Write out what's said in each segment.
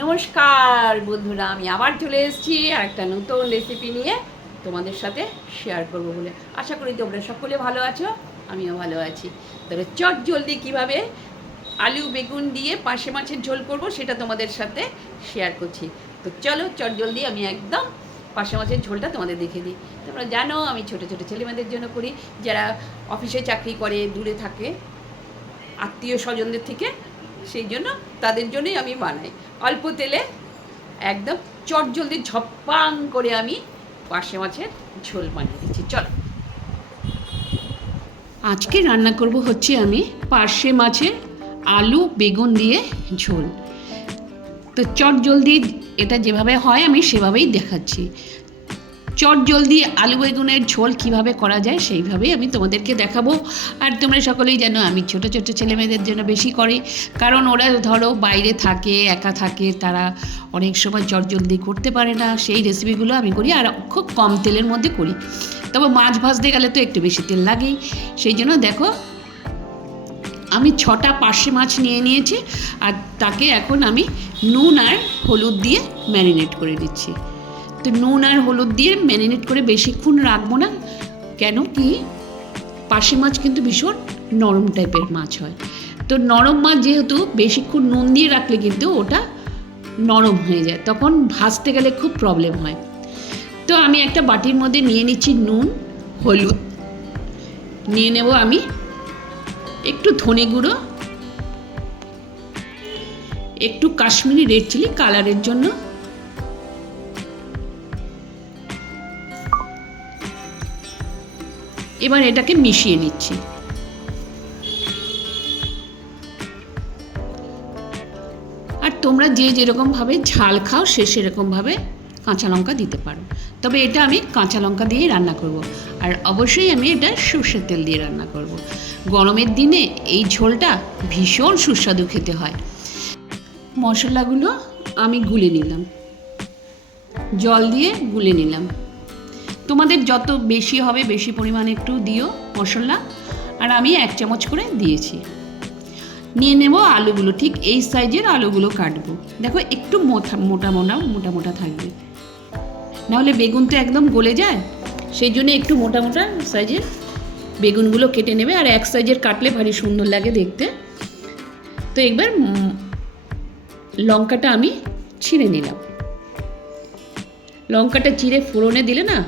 নমস্কার বন্ধুরা, আমি আবার চলে এসেছি আর একটা নতুন রেসিপি নিয়ে তোমাদের সাথে শেয়ার করব বলে। আশা করি তোমরা সকলে ভালো আছো, আমিও ভালো আছি। তবে চট জলদি কীভাবে আলু, বেগুন দিয়ে পাশে মাছের ঝোল করব সেটা তোমাদের সাথে শেয়ার করছি। তো চলো চট জলদি আমি একদম পাশে মাছের ঝোলটা তোমাদের দেখে দিই। তোমরা জানো আমি ছোটো ছোটো ছেলেমেয়েদের জন্য করি, যারা অফিসে চাকরি করে, দূরে থাকে, আত্মীয় স্বজনদের থেকে সেই জন্য তাদের জন্যই আমি বানাই। অল্প তেলে একদম চট জলদি ঝপ্পাং করে আমি পাশে মাছের ঝোল বানিয়ে দিচ্ছি। চল। আজকে রান্না করব হচ্ছে আমি পার্শে মাছের আলু, বেগুন দিয়ে ঝোল। তো চট জলদি এটা যেভাবে হয় আমি সেভাবেই দেখাচ্ছি। চট জলদি আলু বেগুনের ঝোল কীভাবে করা যায় সেইভাবেই আমি তোমাদেরকে দেখাবো। আর তোমরা সকলেই জানো আমি ছোট ছোট ছেলে মেয়েদের জন্য বেশি করি। কারণ ওরা ধরো বাইরে থাকে, একা থাকে, তারা অনেক সময় চট জলদি করতে পারে না। সেই রেসিপিগুলো আমি করি আর খুব কম তেলের মধ্যে করি। তবে মাছ ভাজতে গেলে তো একটু বেশি তেল লাগেই। সেই জন্য দেখো, আমি ছটা পার্শে মাছ নিয়ে নিয়েছি। আর তাকে এখন আমি নুন আর হলুদ দিয়ে ম্যারিনেট করে দিচ্ছি। তো নুন আর হলুদ দিয়ে ম্যারিনেট করে বেশিক্ষণ রাখব না। কেন কি? পার্শে মাছ কিন্তু ভীষণ নরম টাইপের মাছ হয়। তো নরম মাছ যেহেতু বেশিক্ষণ নুন দিয়ে রাখলে কিন্তু ওটা নরম হয়ে যায়। তখন ভাজতে গেলে খুব প্রবলেম হয়। তো আমি একটা বাটির মধ্যে নিয়ে নিচ্ছি নুন, হলুদ। নিয়ে নেব আমি একটু ধনে গুঁড়ো, একটু কাশ্মীরি রেড চিলি কালারের জন্য। এবার এটাকে মিশিয়ে নিচ্ছি। আর তোমরা যে যেরকমভাবে ঝাল খাও, সে সেরকমভাবে কাঁচা লঙ্কা দিতে পারো। তবে এটা আমি কাঁচা লঙ্কা দিয়েই রান্না করব। আর অবশ্যই আমি এটা সর্ষের তেল দিয়ে রান্না করব। গরমের দিনে এই ঝোলটা ভীষণ সুস্বাদু খেতে হয়। মশলাগুলো আমি গুলে নিলাম। জল দিয়ে গুলে নিলাম। তোমাদের যত বেশি হবে, বেশি পরিমাণে একটু দিও মশলা। আর আমি এক চামচ করে দিয়েছি। নিয়ে নেব আলুগুলো, ঠিক এই সাইজের আলুগুলো কাটবো। দেখো একটু মোটা মোটা মোটা মোটা থাকবে। নাহলে বেগুন তো একদম গলে যায়। সেই জন্য একটু মোটা মোটা সাইজের বেগুনগুলো কেটে নেবে। আর এক সাইজের কাটলে ভারী সুন্দর লাগে দেখতে। তো একবার লঙ্কাটা আমি ছিঁড়ে নিলাম। লঙ্কাটা চিড়ে ফোড়নে দিলে না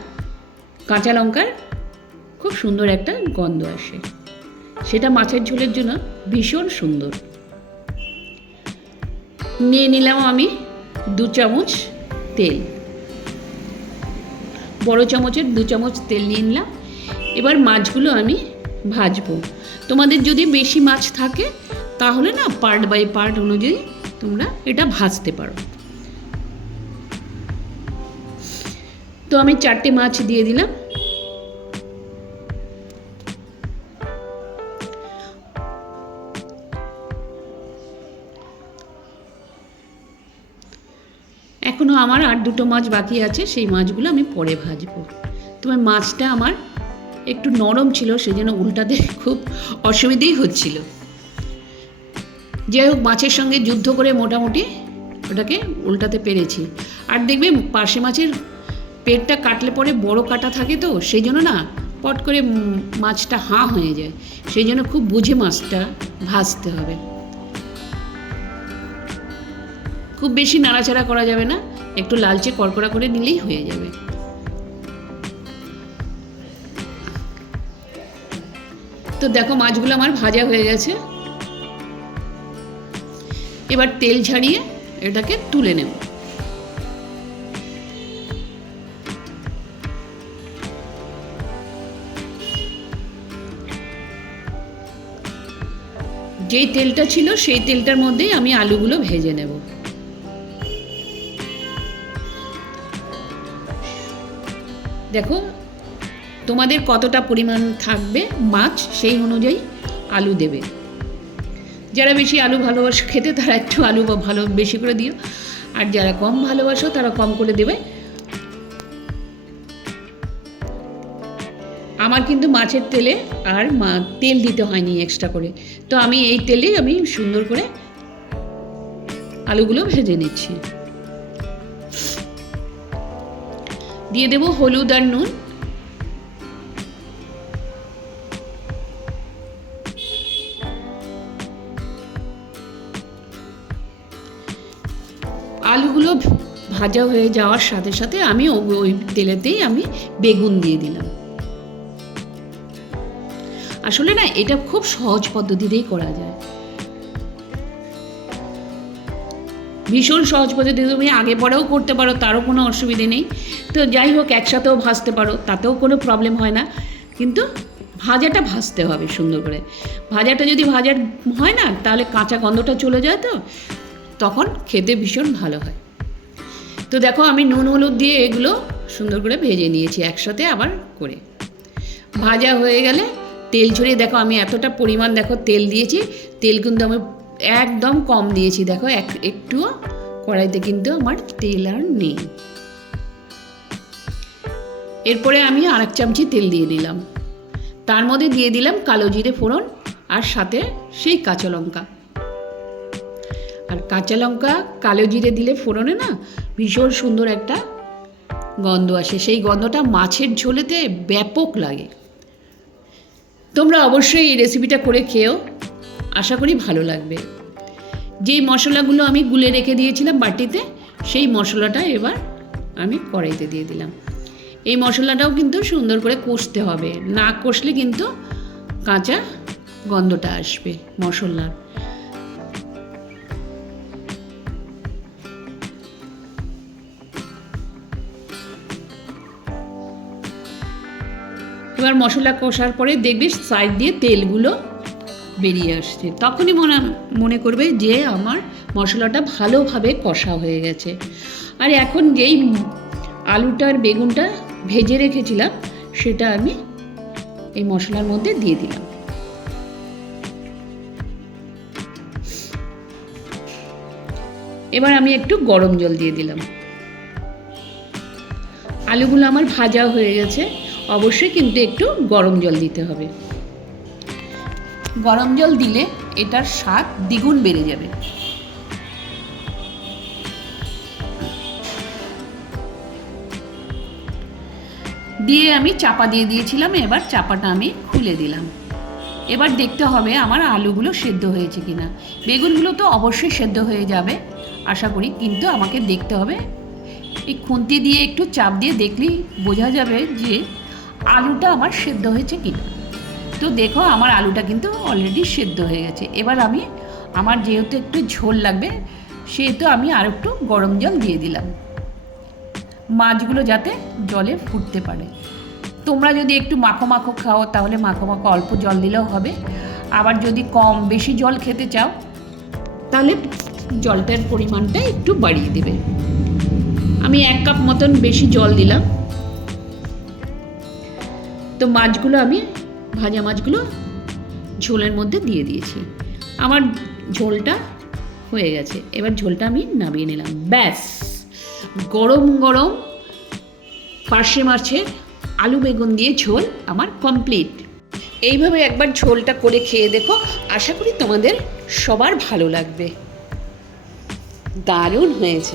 কাঁচা লঙ্কার খুব সুন্দর একটা গন্ধ আসে। সেটা মাছের ঝোলের জন্য ভীষণ সুন্দর। নিয়ে নিলাম আমি দু চামচ তেল। বড় চামচের দু চামচ তেল নিয়ে নিলাম। এবার মাছগুলো আমি ভাজবো। তোমাদের যদি বেশি মাছ থাকে, তাহলে না পার্ট বাই পার্ট অনুযায়ী তোমরা এটা ভাজতে পারো। তো আমি চারটে মাছ দিয়ে দিলাম। এখনও আমার আর দুটো মাছ বাকি আছে, সেই মাছগুলো আমি পরে ভাজবো। তবে মাছটা আমার একটু নরম ছিল সেই জন্য উল্টাতে খুব অসুবিধেই হচ্ছিল। যাই হোক, মাছের সঙ্গে যুদ্ধ করে মোটামুটি ওটাকে উল্টাতে পেরেছি। আর দেখবে পার্শে মাছের পেটটা কাটলে পরে বড় কাটা থাকে তো, সেই জন্য না পট করে মাছটা হাঁ হয়ে যায়। সেই জন্য খুব বুঝে মাছটা ভাজতে হবে। খুব বেশি নাড়াচাড়া করা যাবে না, একটু লালচে কড়কড়া করে নিলেই হয়ে যাবে। তো দেখো মাছগুলো আমার ভাজা হয়ে গেছে। এবার তেল ছাড়িয়ে এটাকে তুলে নেব। যেই তেলটা ছিল, সেই তেলটার মধ্যেই আমি আলুগুলো ভেজে নেব। দেখো, তোমাদের কতটা পরিমাণ থাকবে মাছ, সেই অনুযায়ী আলু দেবে। যারা বেশি আলু ভালোবাসো, খেতে তারা একটু আলু ভালো, বেশি করে দিও। আর যারা কম ভালোবাসো, তারা কম করে দেবে। আমার কিন্তু মাছের তেলে আর তেল দিতে হয়নি এক্সট্রা করে। তো আমি এই তেলেই আমি সুন্দর করে আলুগুলো ভেজে নিচ্ছি। দিয়ে দেবো হলুদ আর নুন। আলুগুলো ভাজা হয়ে যাওয়ার সাথে সাথে আমি ওই তেলেতেই আমি বেগুন দিয়ে দিলাম। আসলে না, এটা খুব সহজ পদ্ধতিতেই করা যায়। ভীষণ সহজ পদ্ধতি, তুমি আগে পরেও করতে পারো, তারও কোনো অসুবিধে নেই। তো যাই হোক, একসাথেও ভাজতে পারো, তাতেও কোনো প্রবলেম হয় না। কিন্তু ভাজাটা ভাজতে হবে সুন্দর করে। ভাজাটা যদি ভাজার হয় না, তাহলে কাঁচা গন্ধটা চলে যায় তো, তখন খেতে ভীষণ ভালো হয়। তো দেখো, আমি নুন, হলুদ দিয়ে এগুলো সুন্দর করে ভেজে নিয়েছি একসাথে আবার করে। ভাজা হয়ে গেলে তেল ছড়িয়ে দেখো, আমি এতটা পরিমাণ দেখো তেল দিয়েছি, তেল কিন্তু আমি একদম কম দিয়েছি। দেখো, এক একটুও কড়াইতে কিন্তু আমার তেল আর নেই। এরপরে আমি আর এক চামচি তেল দিয়ে দিলাম। তার মধ্যে দিয়ে দিলাম কালো জিরে ফোড়ন আর সাথে সেই কাঁচা লঙ্কা। আর কাঁচা লঙ্কা, কালো জিরে দিলে ফোড়নে না ভীষণ সুন্দর একটা গন্ধ আসে। সেই গন্ধটা মাছের ঝোলেতে ব্যাপক লাগে। তোমরা অবশ্যই এই রেসিপিটা করে খেও আশা করি ভালো লাগবে। যেই মশলাগুলো আমি গুলে রেখে দিয়েছিলাম বাটিতে, সেই মশলাটা এবার আমি কড়াইতে দিয়ে দিলাম। এই মশলাটাও কিন্তু সুন্দর করে কষতে হবে, না কষলে কিন্তু কাঁচা গন্ধটা আসবে মশলার। এবার মশলা কষার পরে দেখবে সাইড দিয়ে তেলগুলো বেরিয়ে আসছে। তখনই মনে মনে করবে যে আমার মশলাটা ভালোভাবে কষা হয়ে গেছে। আর এখন যেই আলুটা আর বেগুনটা ভেজে রেখেছিলাম, সেটা আমি এই মশলার মধ্যে দিয়ে দিলাম। এবার আমি একটু গরম জল দিয়ে দিলাম। আলুগুলো আমার ভাজা হয়ে গেছে। অবশ্যই কিন্তু একটু গরম জল দিতে হবে। গরম জল দিলে এটার স্বাদ দ্বিগুণ বেড়ে যাবে। দিয়ে আমি চাপা দিয়ে দিয়েছিলাম, এবার চাপাটা আমি খুলে দিলাম। এবার দেখতে হবে আমার আলুগুলো সেদ্ধ হয়েছে কিনা। বেগুনগুলো তো অবশ্যই সেদ্ধ হয়ে যাবে। আশা করি কিন্তু আমাকে দেখতে হবে। এই খুন্তি দিয়ে একটু চাপ দিয়ে দেখলেই বোঝা যাবে যে আলুটা আমার সেদ্ধ হয়েছে কিনা? তো দেখো, আমার আলুটা কিন্তু অলরেডি সেদ্ধ হয়ে গেছে। এবার আমি, আমার যেহেতু একটু ঝোল লাগবে, সেহেতু আমি আর একটু গরম জল দিয়ে দিলাম। মাছগুলো যাতে জলে ফুটতে পারে। তোমরা যদি একটু মাখো মাখো খাও, তাহলে মাখো মাখো অল্প জল দিলেও হবে। আবার যদি কম বেশি জল খেতে চাও, তাহলে জলটার পরিমাণটা একটু বাড়িয়ে দেবে। আমি এক কাপ মতন বেশি জল দিলাম। তো মাছগুলো আমি, ভাজা মাছগুলো ঝোলের মধ্যে দিয়ে দিয়েছি। আমার ঝোলটা হয়ে গেছে। এবার ঝোলটা আমি নামিয়ে নিলাম। ব্যাস! গরম গরম পার্শে মাছের আলু বেগুন দিয়ে ঝোল আমার কমপ্লিট। এইভাবে একবার ঝোলটা করে খেয়ে দেখো। আশা করি তোমাদের সবার ভালো লাগবে। দারুণ হয়েছে।